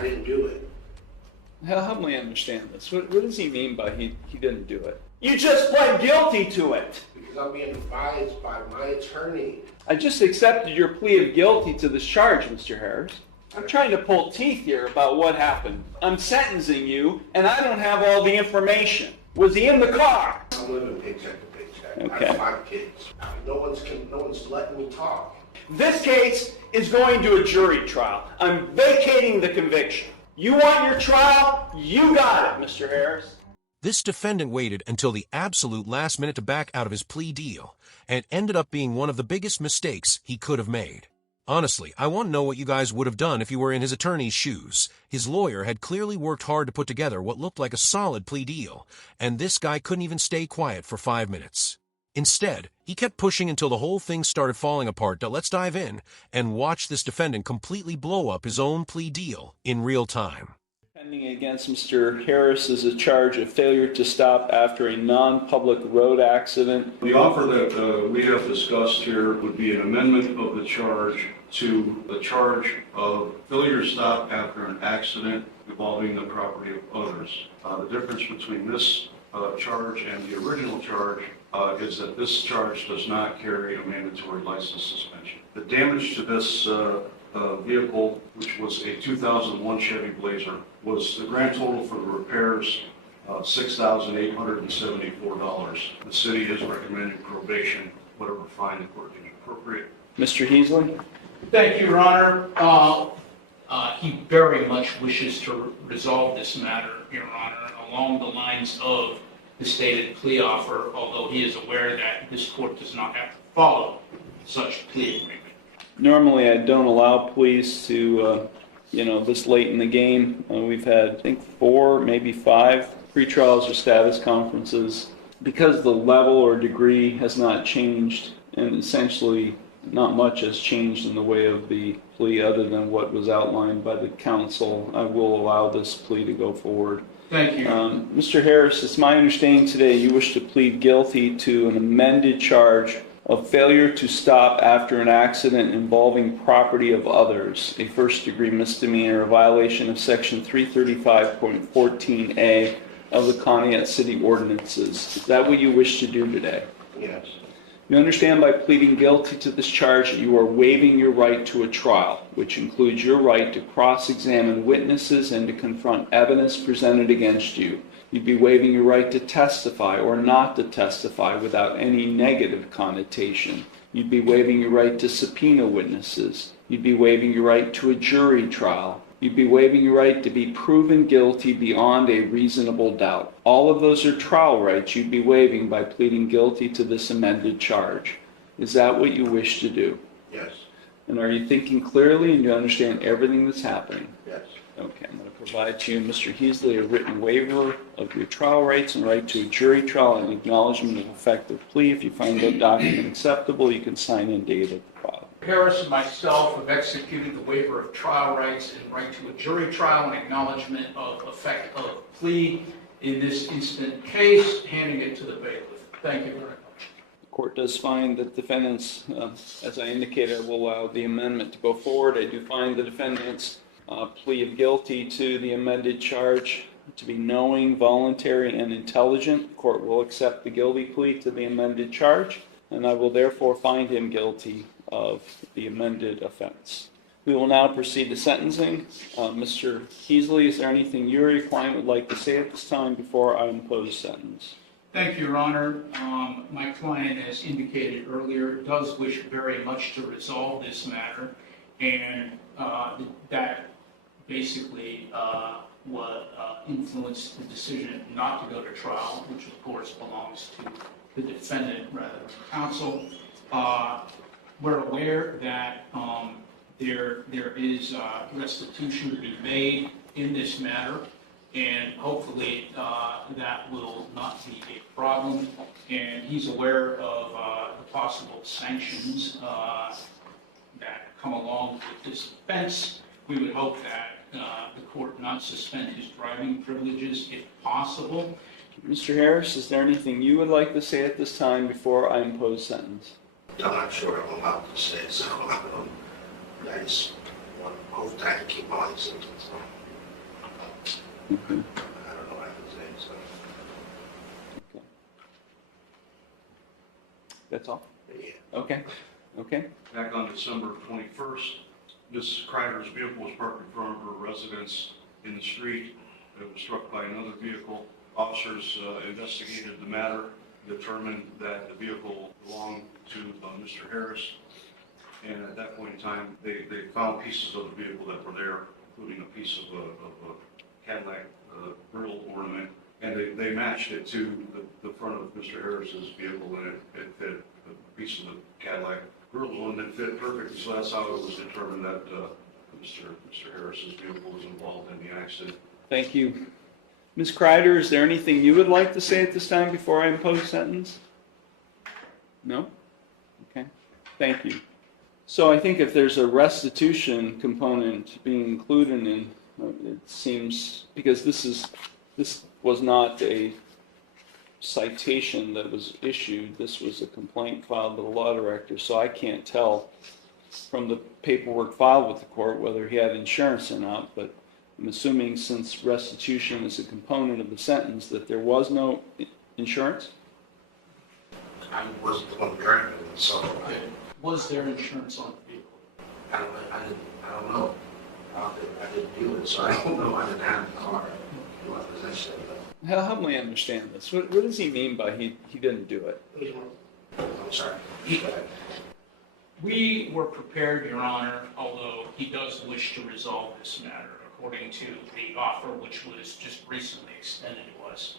I didn't do it. Help me understand this. What does he mean by he didn't do it? You just pled guilty to it. Because I'm being advised by my attorney. I just accepted your plea of guilty to this charge, Mr. Harris. I'm trying to pull teeth here about what happened. I'm sentencing you, and I don't have all the information. Was he in the car? I'm living paycheck to paycheck. Okay. I have 5 kids. No one's letting me talk. This case is going to a jury trial. I'm vacating the conviction. You want your trial? You got it, Mr. Harris. This defendant waited until the absolute last minute to back out of his plea deal, and it ended up being one of the biggest mistakes he could have made. Honestly, I want to know what you guys would have done if you were in his attorney's shoes. His lawyer had clearly worked hard to put together what looked like a solid plea deal, and this guy couldn't even stay quiet for 5 minutes. Instead, he kept pushing until the whole thing started falling apart. Now let's dive in and watch this defendant completely blow up his own plea deal in real time. Pending against Mr. Harris is a charge of failure to stop after a non-public road accident. The offer that we have discussed here would be an amendment of the charge to the charge of failure to stop after an accident involving the property of others. The difference between this charge and the original charge is that this charge does not carry a mandatory license suspension. The damage to this vehicle, which was a 2001 Chevy Blazer, was the grand total for the repairs $6,874. The city is recommending probation, whatever fine the court deems appropriate. Mr. Heasley? Thank you, Your Honor. He very much wishes to resolve this matter, Your Honor, along the lines of the stated plea offer, although he is aware that this court does not have to follow such plea agreement. Normally, I don't allow pleas to, this late in the game. We've had, I think, 4, maybe 5 pretrials or status conferences. Because the level or degree has not changed, and essentially not much has changed in the way of the plea other than what was outlined by the counsel, I will allow this plea to go forward. Thank you. Mr. Harris, it's my understanding today you wish to plead guilty to an amended charge of failure to stop after an accident involving property of others, a first-degree misdemeanor, a violation of Section 335.14a of the Conneaut City Ordinances. Is that what you wish to do today? Yes. You understand by pleading guilty to this charge that you are waiving your right to a trial, which includes your right to cross-examine witnesses and to confront evidence presented against you. You'd be waiving your right to testify or not to testify without any negative connotation. You'd be waiving your right to subpoena witnesses. You'd be waiving your right to a jury trial. You'd be waiving your right to be proven guilty beyond a reasonable doubt. All of those are trial rights you'd be waiving by pleading guilty to this amended charge. Is that what you wish to do? Yes. And are you thinking clearly and you understand everything that's happening? Yes. Okay, I'm going to provide to you, Mr. Heasley, a written waiver of your trial rights and right to a jury trial and acknowledgement of effective plea. If you find that document acceptable, you can sign and date it. Harris and myself have executed the waiver of trial rights and right to a jury trial and acknowledgement of effect of plea in this instant case, handing it to the bailiff. Thank you very much. The court does find that defendants, as I indicated, will allow the amendment to go forward. I do find the defendant's plea of guilty to the amended charge to be knowing, voluntary, and intelligent. The court will accept the guilty plea to the amended charge, and I will therefore find him guilty of the amended offense. We will now proceed to sentencing. Mr. Heasley, is there anything you or your client would like to say at this time before I impose sentence? Thank you, Your Honor. My client, as indicated earlier, does wish very much to resolve this matter, and that basically what influenced the decision not to go to trial, which of course belongs to the defendant rather than counsel. We're aware that there is restitution to be made in this matter, and hopefully that will not be a problem. And he's aware of the possible sanctions that come along with this offense. We would hope that the court not suspend his driving privileges if possible. Mr. Harris, is there anything you would like to say at this time before I impose sentence? I'm not sure I'm allowed to say, so I just want to hope that I keep my license. I don't know what I can say, so. Okay. That's all? Yeah. Okay. Okay. Back on December 21st, Ms. Kreider's vehicle was parked in front of her residence in the street. It was struck by another vehicle. Officers investigated the matter, determined that the vehicle belonged to Mr. Harris. And at that point in time, they found pieces of the vehicle that were there, including a piece of a Cadillac grill ornament. And they matched it to the front of Mr. Harris's vehicle, and it fit. A piece of the Cadillac grill ornament fit perfectly. So that's how it was determined that Mr. Harris's vehicle was involved in the accident. Thank you. Ms. Kreider, is there anything you would like to say at this time before I impose sentence? No? Okay. Thank you. So I think if there's a restitution component being included in, it seems, because this was not a citation that was issued, this was a complaint filed by the law director, so I can't tell from the paperwork filed with the court whether he had insurance or not, but I'm assuming since restitution is a component of the sentence that there was no insurance? I wasn't the one driving it, so Was there insurance on the vehicle? I don't know. I didn't do it, so I don't know. I didn't have the car in my possession. Help me understand this. What does he mean by he didn't do it? I'm sorry. We were prepared, Your Honor, although he does wish to resolve this matter, according to the offer which was just recently extended to us,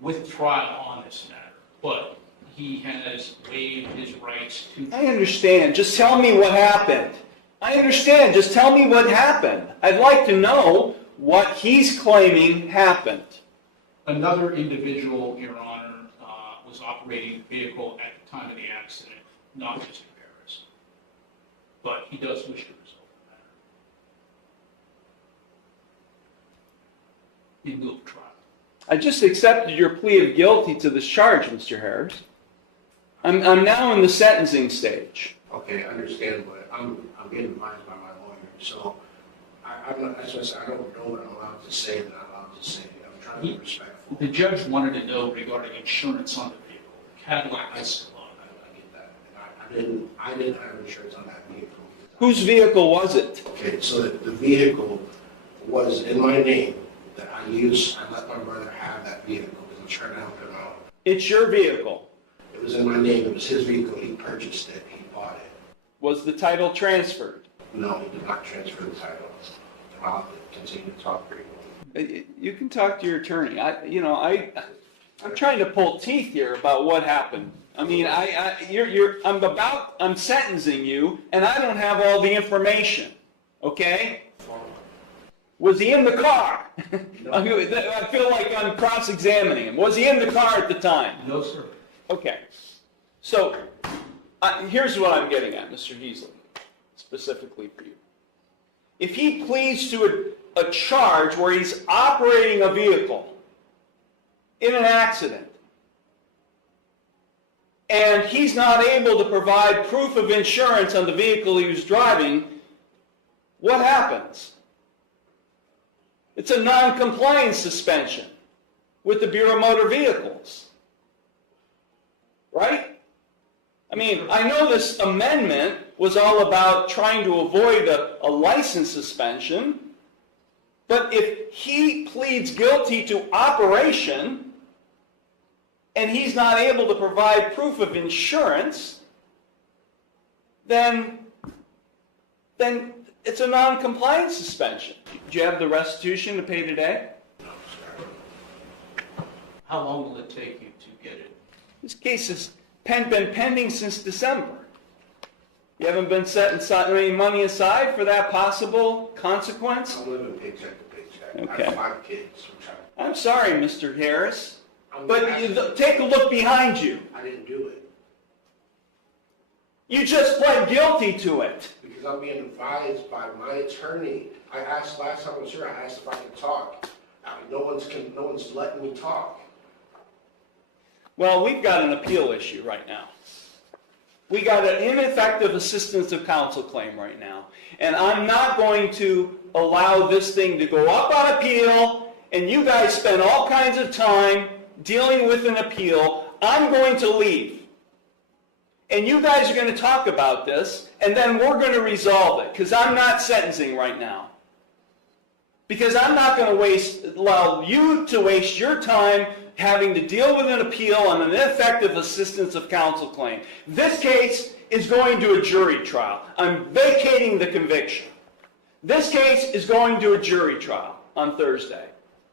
with trial on this matter. But he has waived his rights to... I understand. Just tell me what happened. I understand. Just tell me what happened. I'd like to know what he's claiming happened. Another individual, Your Honor, was operating the vehicle at the time of the accident, not Mr. Harris. But he does wish to resolve the matter in lieu of trial. I just accepted your plea of guilty to this charge, Mr. Harris. I'm now in the sentencing stage. Okay, I understand, but I'm getting advised by my lawyer, so I'm not, that's what I said, I don't know what I'm allowed to say that I'm allowed to say. I'm trying to be respectful. The judge wanted to know regarding insurance on the vehicle. Cadillac Escalade. I get that. And I didn't have insurance on that vehicle. Whose vehicle was it? Okay, so the vehicle was in my name that I used. I let my brother have that vehicle because I'm trying to help him out. It's your vehicle. It was in my name. It was his vehicle. He purchased it. He bought it. Was the title transferred? No, he did not transfer the title. I'll have to continue to talk briefly. You can talk to your attorney. I'm trying to pull teeth here about what happened. I mean, I'm sentencing you, and I don't have all the information. Okay? Was he in the car? I feel like I'm cross-examining him. Was he in the car at the time? No, sir. Okay. So, here's what I'm getting at, Mr. Heasley, specifically for you. If he pleads to a charge where he's operating a vehicle in an accident, and he's not able to provide proof of insurance on the vehicle he was driving, what happens? It's a non-compliance suspension with the Bureau of Motor Vehicles. Right? I mean, I know this amendment was all about trying to avoid a license suspension, but if he pleads guilty to operation and he's not able to provide proof of insurance, then it's a non-compliance suspension. Do you have the restitution to pay today? No, sorry. How long will it take you to get it? This case has been pending since December. You haven't been setting any money aside for that possible consequence? I'm living paycheck to paycheck. Okay. I have 5 kids. I'm sorry, Mr. Harris, I'm but take a look behind you. I didn't do it You just pled guilty to it. because I'm being advised by my attorney. I asked last time I was here, I asked if I could talk. No one's letting me talk. Well, we've got an appeal issue right now. We got an ineffective assistance of counsel claim right now. And I'm not going to allow this thing to go up on appeal and you guys spend all kinds of time dealing with an appeal, I'm going to leave. And you guys are going to talk about this, and then we're going to resolve it, because I'm not sentencing right now. Because I'm not going to allow you to waste your time having to deal with an appeal on an ineffective assistance of counsel claim. This case is going to a jury trial. I'm vacating the conviction. This case is going to a jury trial on Thursday.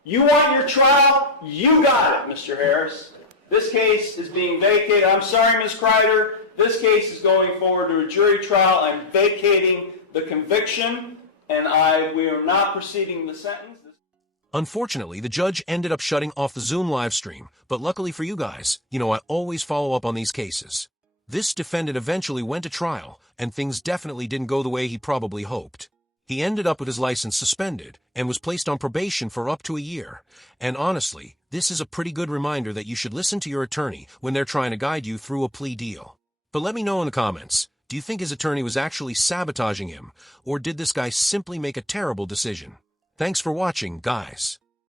You want your trial? You got it, Mr. Harris. This case is being vacated. I'm sorry, Ms. Kreider. This case is going forward to a jury trial. I'm vacating the conviction, and we are not proceeding the sentence. Unfortunately, the judge ended up shutting off the Zoom live stream, but luckily for you guys, I always follow up on these cases. This defendant eventually went to trial, and things definitely didn't go the way he probably hoped. He ended up with his license suspended and was placed on probation for up to a year. And honestly, this is a pretty good reminder that you should listen to your attorney when they're trying to guide you through a plea deal. But let me know in the comments, do you think his attorney was actually sabotaging him, or did this guy simply make a terrible decision? Thanks for watching, guys.